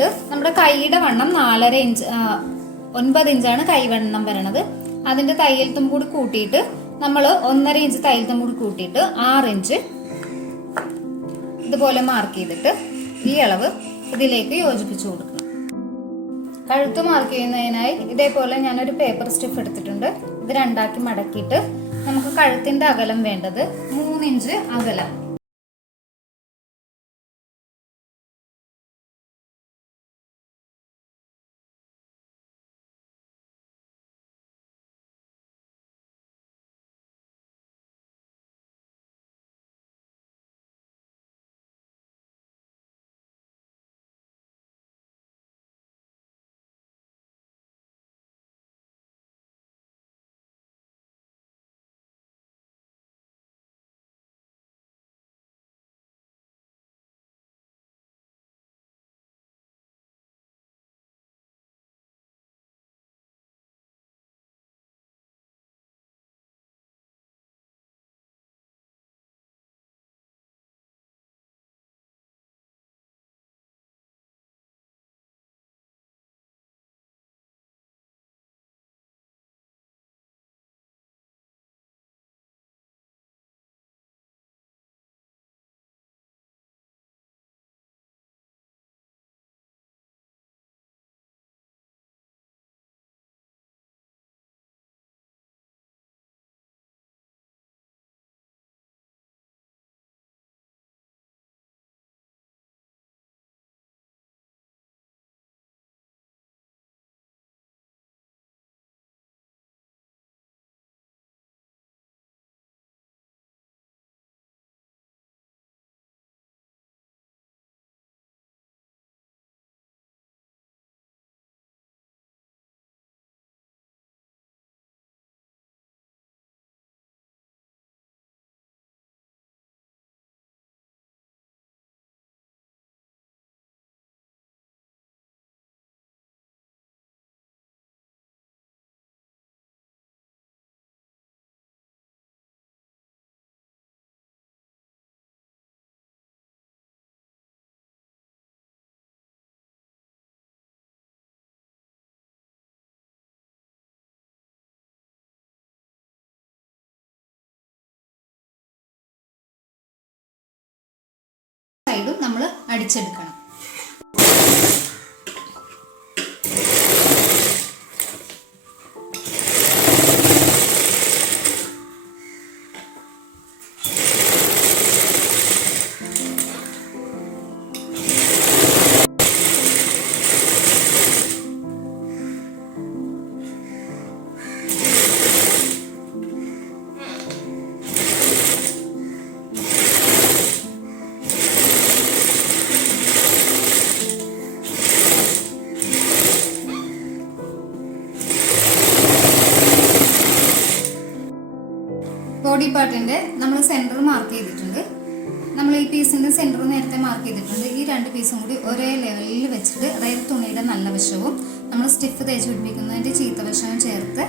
എന്നിട്ട് നമ്മുടെ കൈയുടെ വണ്ണം നാലര ഇഞ്ച് ഒൻപത് ഇഞ്ചാണ് കൈവണ്ണം വരണത്. അതിന്റെ തയ്യൽ തുമ്പൂടി കൂട്ടിയിട്ട് നമ്മൾ ഒന്നര ഇഞ്ച് തയ്യൽ തുമ്പൂടി കൂട്ടിയിട്ട് ആറ് ഇഞ്ച് ഇതുപോലെ മാർക്ക് ചെയ്തിട്ട് ഈ അളവ് ഇതിലേക്ക് യോജിപ്പിച്ചു കൊടുക്കണം കഴുത്ത് മാർക്ക് ചെയ്യുന്നതിനായി ഇതേപോലെ ഞാനൊരു പേപ്പർ സ്റ്റിഫ് എടുത്തിട്ടുണ്ട്. ഇത് രണ്ടാക്കി മടക്കിയിട്ട് നമുക്ക് കഴുത്തിന്റെ അകലം വേണ്ടത് മൂന്നിഞ്ച് അകലം. സൈഡും നമ്മൾ അടിച്ചെടുക്കണം. ബോഡി പാർട്ടിന്റെ നമ്മൾ സെന്റർ മാർക്ക് ചെയ്തിട്ടുണ്ട്. നമ്മൾ ഈ പീസിന്റെ സെന്റർ നേരത്തെ മാർക്ക് ചെയ്തിട്ടുണ്ട്. ഈ രണ്ട് പീസും കൂടി ഒരേ ലെവലിൽ വെച്ചിട്ട് അതായത് തുണിയുടെ നല്ല വശവും നമ്മൾ സ്റ്റിഫ് തേച്ച് പിടിപ്പിക്കുന്നതിന്റെ ചീത്ത വശവും ചേർത്ത്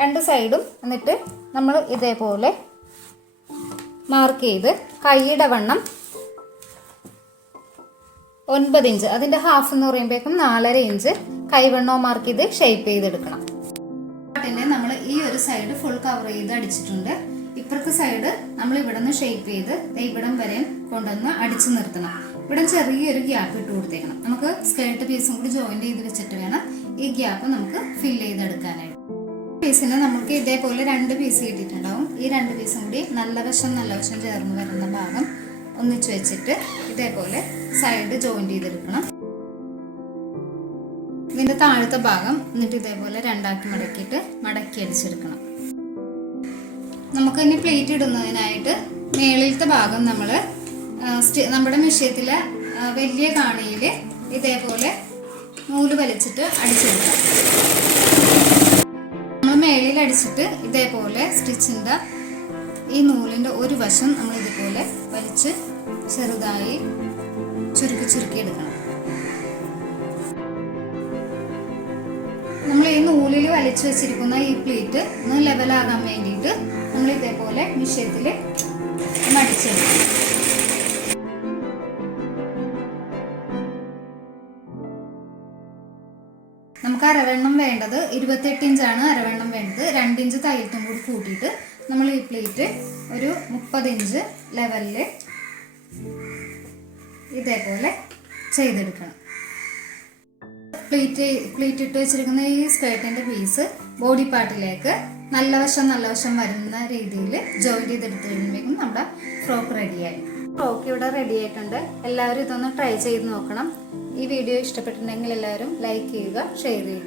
രണ്ട് സൈഡും എന്നിട്ട് നമ്മൾ ഇതേപോലെ മാർക്ക് ചെയ്ത് കൈയുടെ വണ്ണം ഒൻപത് ഇഞ്ച് അതിന്റെ ഹാഫ് എന്ന് പറയുമ്പോഴേക്കും നാലര ഇഞ്ച് കൈവണ്ണവും മാർക്ക് ചെയ്ത് ഷേപ്പ് ചെയ്തെടുക്കണം. പാട്ടിനെ നമ്മൾ ഈ ഒരു സൈഡ് ഫുൾ കവർ ചെയ്ത് അടിച്ചിട്ടുണ്ട്. ഇപ്പുറത്തെ സൈഡ് നമ്മൾ ഇവിടെ നിന്ന് ഷേപ്പ് ചെയ്ത് ഇവിടം വരെയും കൊണ്ടുവന്ന് അടിച്ചു നിർത്തണം. ഇവിടെ ചെറിയൊരു ഗ്യാപ്പ് ഇട്ട് കൊടുത്തേക്കണം. നമുക്ക് സ്കേർട്ട് പീസും കൂടി ജോയിൻ ചെയ്ത് വെച്ചിട്ട് വേണം ഈ ഗ്യാപ്പ് നമുക്ക് ഫില്ല് ചെയ്തെടുക്കാനായിട്ട്. പീസിന് നമുക്ക് ഇതേപോലെ രണ്ട് പീസ് കിട്ടിയിട്ടുണ്ടാവും. ഈ രണ്ട് പീസും കൂടി നല്ല വശം നല്ല വശം ചേർന്ന് വരുന്ന ഭാഗം ഒന്നിച്ച് വെച്ചിട്ട് ഇതേപോലെ സൈഡ് ജോയിന്റ് ചെയ്തെടുക്കണം. ഇതിന്റെ താഴത്തെ ഭാഗം എന്നിട്ട് ഇതേപോലെ രണ്ടാക്കി മടക്കിയിട്ട് മടക്കി അടിച്ചെടുക്കണം. നമുക്ക് ഇനി പ്ലേറ്റ് ഇടുന്നതിനായിട്ട് മേളിലത്തെ ഭാഗം നമ്മൾ നമ്മുടെ മിഷ്യത്തിലെ വലിയ കാണിയിൽ ഇതേപോലെ നൂൽ വലിച്ചിട്ട് അടിച്ചെടുക്കാം അടിച്ചിട്ട് ഇതേപോലെ സ്റ്റിച്ചിന്റെ ഈ നൂലിന്റെ ഒരു വശം നമ്മൾ ഇതുപോലെ വലിച്ച് ചെറുതായി ചുരുക്കി ചുരുക്കി എടുക്കണം. നമ്മൾ ഈ നൂലിൽ വലിച്ചു വെച്ചിരിക്കുന്ന ഈ പ്ലേറ്റ് ഒന്ന് ലെവലാകാൻ വേണ്ടിയിട്ട് നമ്മൾ ഇതേപോലെ മിഷ്യത്തിൽ മടിച്ചെടുക്കും അരവെണ്ണം വേണ്ടത് ഇരുപത്തെട്ട് ഇഞ്ചാണ് അരവെണ്ണം വേണ്ടത്. രണ്ട് ഇഞ്ച് തയ്യൽത്തും കൂടി കൂട്ടിയിട്ട് നമ്മൾ ഈ പ്ലേറ്റ് ഒരു മുപ്പത് ഇഞ്ച് ലെവലിൽ ഇതേപോലെ ചെയ്തെടുക്കണം. പ്ലേറ്റ് പ്ലേറ്റ് ഇട്ട് വെച്ചിരിക്കുന്ന ഈ സ്കേർട്ടിന്റെ പീസ് ബോഡി പാർട്ടിലേക്ക് നല്ല വശം നല്ല വശം വരുന്ന രീതിയിൽ ജോയിൻ ചെയ്തെടുത്ത് കഴിയുമ്പോഴേക്കും നമ്മുടെ ഫ്രോക്ക് റെഡിയായി ഫ്രോക്ക് ഇവിടെ റെഡി ആയിട്ടുണ്ട്. എല്ലാവരും ഇതൊന്ന് ട്രൈ ചെയ്ത് നോക്കണം. ഈ വീഡിയോ ഇഷ്ടപ്പെട്ടിട്ടുണ്ടെങ്കിൽ എല്ലാവരും ലൈക്ക് ചെയ്യുക ഷെയർ ചെയ്യുക.